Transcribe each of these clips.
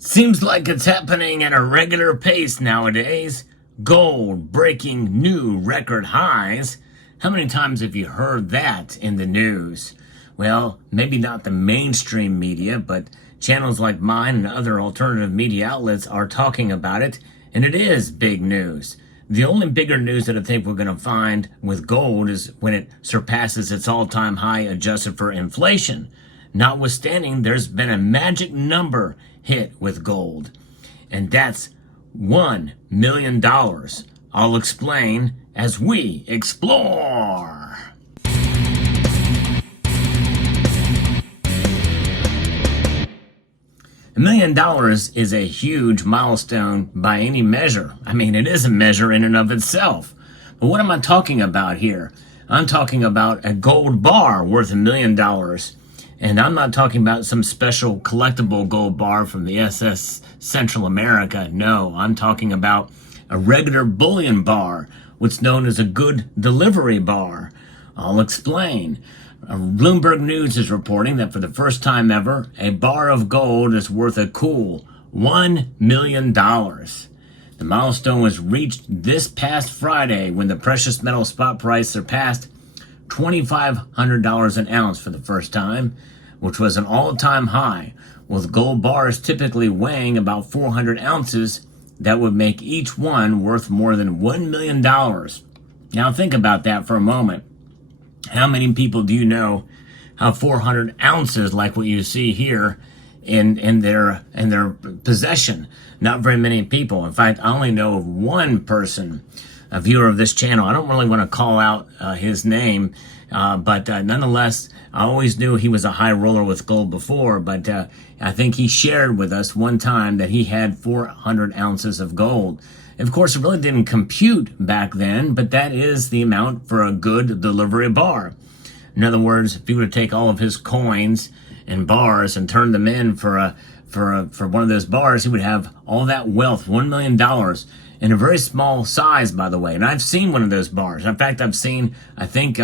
Seems like it's happening at a regular pace nowadays. Gold breaking new record highs. How many times have you heard that in the news? Well, maybe not the mainstream media, but channels like mine and other alternative media outlets are talking about it, and it is big news. The only bigger news that I think we're going to find with gold is when it surpasses its all-time high adjusted for inflation. Notwithstanding, there's been a magic number hit with gold, and that's $1 million. I'll explain as we explore. $1 million is a huge milestone by any measure. I mean, it is a measure in and of itself. But what am I talking about here? I'm talking about a gold bar worth $1 million. And I'm not talking about some special collectible gold bar from the SS Central America. No, I'm talking about a regular bullion bar, what's known as a good delivery bar. I'll explain. Bloomberg News is reporting that for the first time ever, a bar of gold is worth a cool $1 million. The milestone was reached this past Friday when the precious metal spot price surpassed $2,500 an ounce for the first time, which was an all-time high. With gold bars typically weighing about 400 ounces, that would make each one worth more than $1 million. Now think about that for a moment. How many people do you know have 400 ounces like what you see here in their possession? Not very many people. In fact, I only know of one person, a viewer of this channel. I don't really want to call out his name, but nonetheless, I always knew he was a high roller with gold before, but I think he shared with us one time that he had 400 ounces of gold. Of course, it really didn't compute back then, but that is the amount for a good delivery bar. In other words, if you were to take all of his coins and bars and turn them in for one of those bars, he would have all that wealth, $1 million, in a very small size, by the way. And I've seen one of those bars. In fact, I've seen, I think,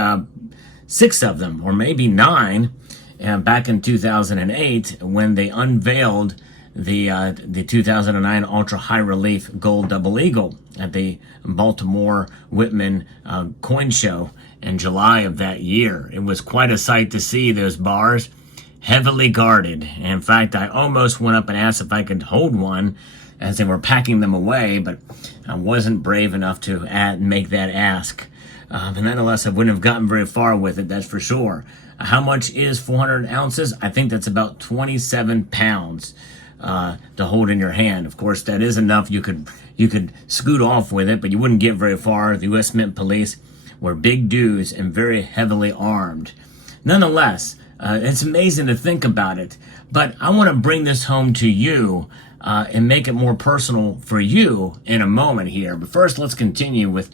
6 of them, or maybe 9, back in 2008 when they unveiled the 2009 ultra high relief gold double eagle at the Baltimore Whitman coin show in July of that year. It was quite a sight to see those bars, heavily guarded. In fact, I almost went up and asked if I could hold one as they were packing them away, but I wasn't brave enough to make that ask. But nonetheless, I wouldn't have gotten very far with it, that's for sure. How much is 400 ounces? I think that's about 27 pounds to hold in your hand. Of course, that is enough. You could scoot off with it, but you wouldn't get very far. The U.S. Mint police were big dudes and very heavily armed. Nonetheless, it's amazing to think about it, but I want to bring this home to you and make it more personal for you in a moment here. But first, let's continue with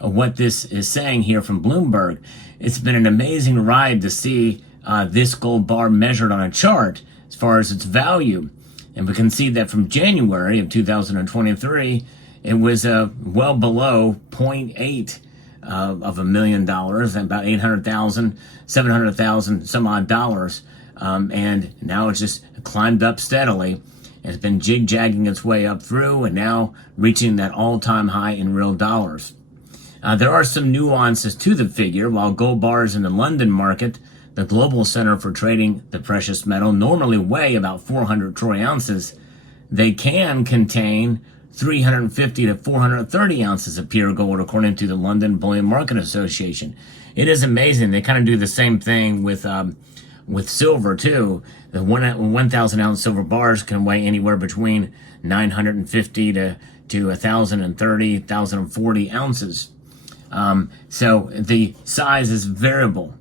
what this is saying here from Bloomberg. It's been an amazing ride to see this gold bar measured on a chart as far as its value. And we can see that from January of 2023, it was well below 0.8 of $1 million, about 800,000, 700,000, some odd dollars. And now it's just climbed up steadily. It's been jig-jagging its way up through and now reaching that all-time high in real dollars. There are some nuances to the figure. While gold bars in the London market, the global center for trading the precious metal, normally weigh about 400 troy ounces, they can contain 350 to 430 ounces of pure gold, according to the London Bullion Market Association. It is amazing. They kind of do the same thing with silver too. The 1,000 ounce silver bars can weigh anywhere between 950 to 1,030, 1,040 ounces. So the size is variable.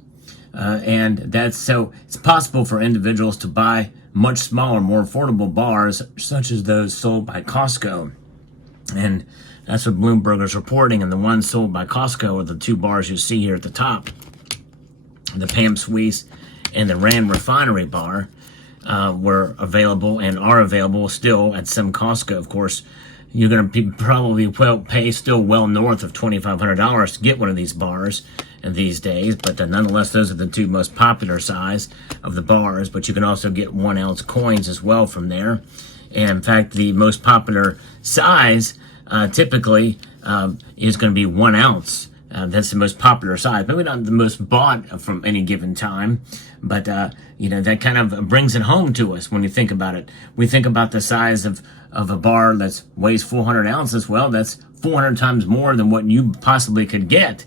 And that's so it's possible for individuals to buy much smaller, more affordable bars, such as those sold by Costco. And that's what Bloomberg is reporting. And the ones sold by Costco are the 2 bars you see here at the top. The Pam Suisse and the Rand Refinery bar were available and are available still at some Costco. Of course, you're going to probably pay still well north of $2,500 to get one of these bars these days, but nonetheless, those are the 2 most popular size of the bars. But you can also get 1 ounce coins as well from there. And in fact, the most popular size typically is going to be 1 ounce. That's the most popular size. Maybe not the most bought from any given time, but that kind of brings it home to us when you think about it. We think about the size of a bar that weighs 400 ounces. Well, that's 400 times more than what you possibly could get.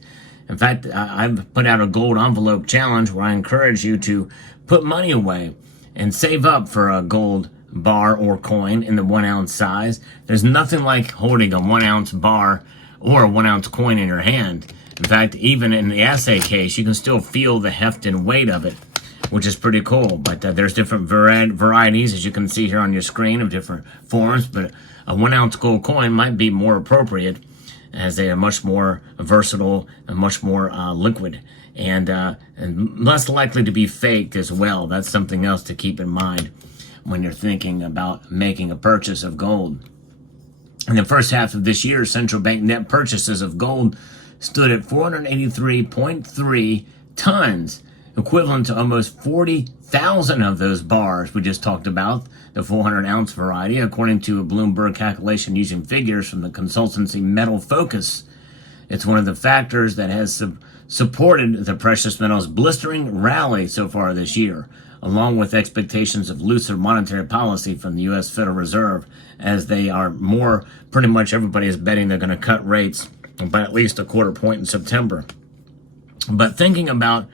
In fact, I've put out a gold envelope challenge where I encourage you to put money away and save up for a gold bar or coin in the 1 ounce size. There's nothing like holding a 1 ounce bar or a 1 ounce coin in your hand. In fact, even in the assay case, you can still feel the heft and weight of it, which is pretty cool. But there's different varieties, as you can see here on your screen, of different forms. But a 1 ounce gold coin might be more appropriate, as they are much more versatile and much more liquid, and less likely to be faked as well. That's something else to keep in mind when you're thinking about making a purchase of gold. In the first half of this year, central bank net purchases of gold stood at 483.3 tons, equivalent to almost 40,000 of those bars we just talked about, the 400-ounce variety, according to a Bloomberg calculation using figures from the consultancy Metal Focus. It's one of the factors that has supported the precious metals' blistering rally so far this year, along with expectations of looser monetary policy from the U.S. Federal Reserve, as they are pretty much everybody is betting they're going to cut rates by at least a quarter point in September. But thinking about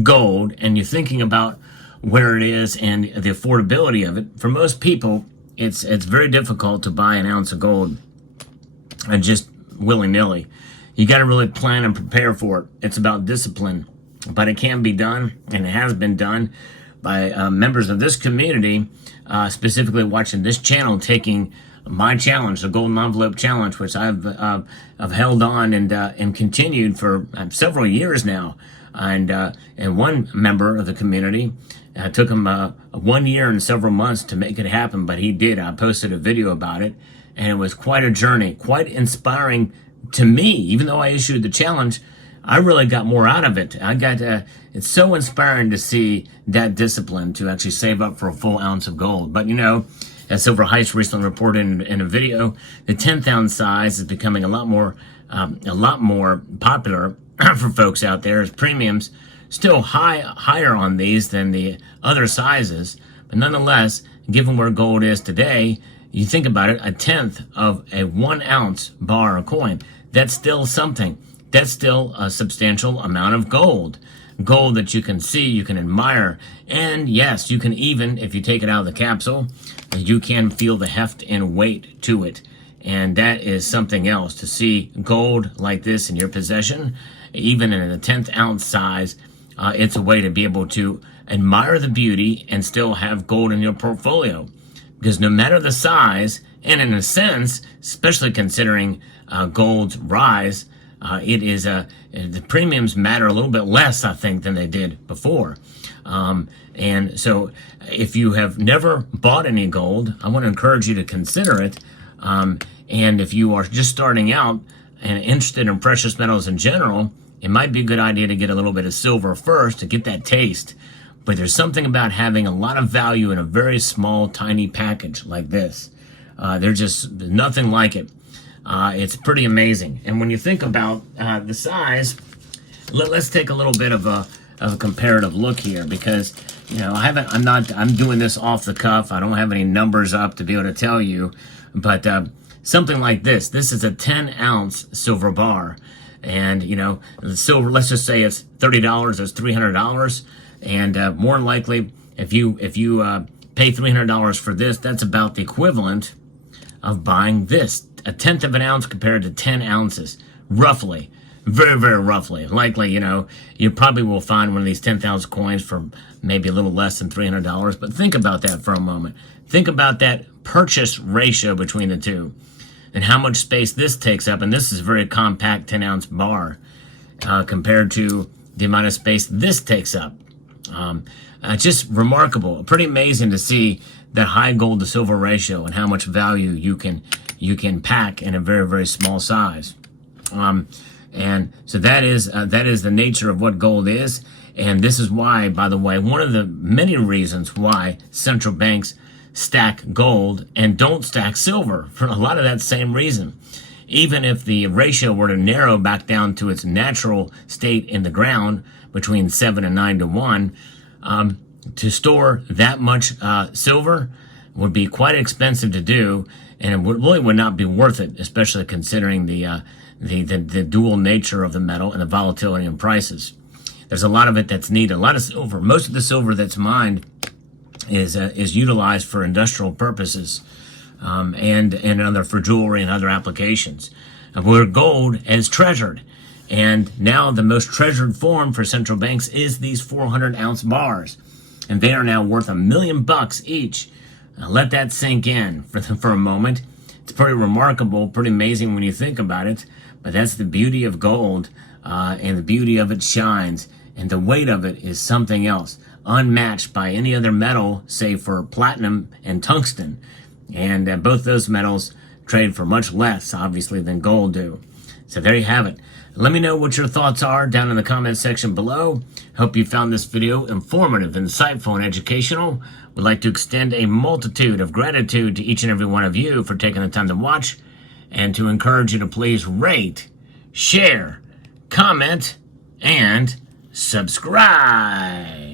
gold, and you're thinking about where it is and the affordability of it, for most people, it's very difficult to buy an ounce of gold and just willy-nilly. You got to really plan and prepare for it. It's about discipline, but it can be done, and it has been done by members of this community, specifically watching this channel, taking my challenge, the Golden Envelope Challenge, which I've held on and continued for several years now. And one member of the community took him 1 year and several months to make it happen, but he did. I posted a video about it, and it was quite a journey, quite inspiring to me. Even though I issued the challenge, I really got more out of it. It's so inspiring to see that discipline to actually save up for a full ounce of gold. But as Silver Heights recently reported in a video, the 10th ounce size is becoming a lot more popular for folks out there, as premiums still higher on these than the other sizes. But nonetheless, given where gold is today, you think about it, a tenth of a 1 ounce bar or coin, that's still something. That's still a substantial amount of gold. Gold that you can see, you can admire, and yes, you can even, if you take it out of the capsule, you can feel the heft and weight to it. And that is something else. To see gold like this in your possession, even in a 10th ounce size, it's a way to be able to admire the beauty and still have gold in your portfolio. Because no matter the size, and in a sense, especially considering gold's rise, the premiums matter a little bit less, I think, than they did before. And so if you have never bought any gold, I want to encourage you to consider it. And if you are just starting out and interested in precious metals in general, it might be a good idea to get a little bit of silver first to get that taste. But there's something about having a lot of value in a very small, tiny package like this. There's just nothing like it. It's pretty amazing. And when you think about the size, let's take a little bit of a comparative look here, because I'm doing this off the cuff. I don't have any numbers up to be able to tell you, but something like this is a 10 ounce silver bar, and the silver, let's just say it's $30, it's $300, and more than likely, if you pay $300 for this, that's about the equivalent of buying this, a tenth of an ounce compared to 10 ounces, roughly. Very, very roughly. Likely, you probably will find one of these 10th ounce coins for maybe a little less than $300. But think about that for a moment. Think about that purchase ratio between the two and how much space this takes up. And this is a very compact 10 ounce bar compared to the amount of space this takes up. Just remarkable. Pretty amazing to see that high gold to silver ratio and how much value you can pack in a very, very small size. And so that is the nature of what gold is. And this is why, by the way, one of the many reasons why central banks stack gold and don't stack silver for a lot of that same reason. Even if the ratio were to narrow back down to its natural state in the ground between 7 and 9 to 1, to store that much silver would be quite expensive to do, and it really would not be worth it, especially considering the dual nature of the metal and the volatility in prices. There's a lot of it that's needed, a lot of silver. Most of the silver that's mined is utilized for industrial purposes, and other for jewelry and other applications. Where gold is treasured, and now the most treasured form for central banks is these 400-ounce bars, and they are now worth $1 million each. Let that sink in for a moment. It's pretty remarkable, pretty amazing when you think about it. But that's the beauty of gold, and the beauty of it shines, and the weight of it is something else, unmatched by any other metal, save for platinum and tungsten. And both those metals trade for much less, obviously, than gold do. So there you have it. Let me know what your thoughts are down in the comment section below. Hope you found this video informative, insightful, and educational. Would like to extend a multitude of gratitude to each and every one of you for taking the time to watch, and to encourage you to please rate, share, comment, and subscribe.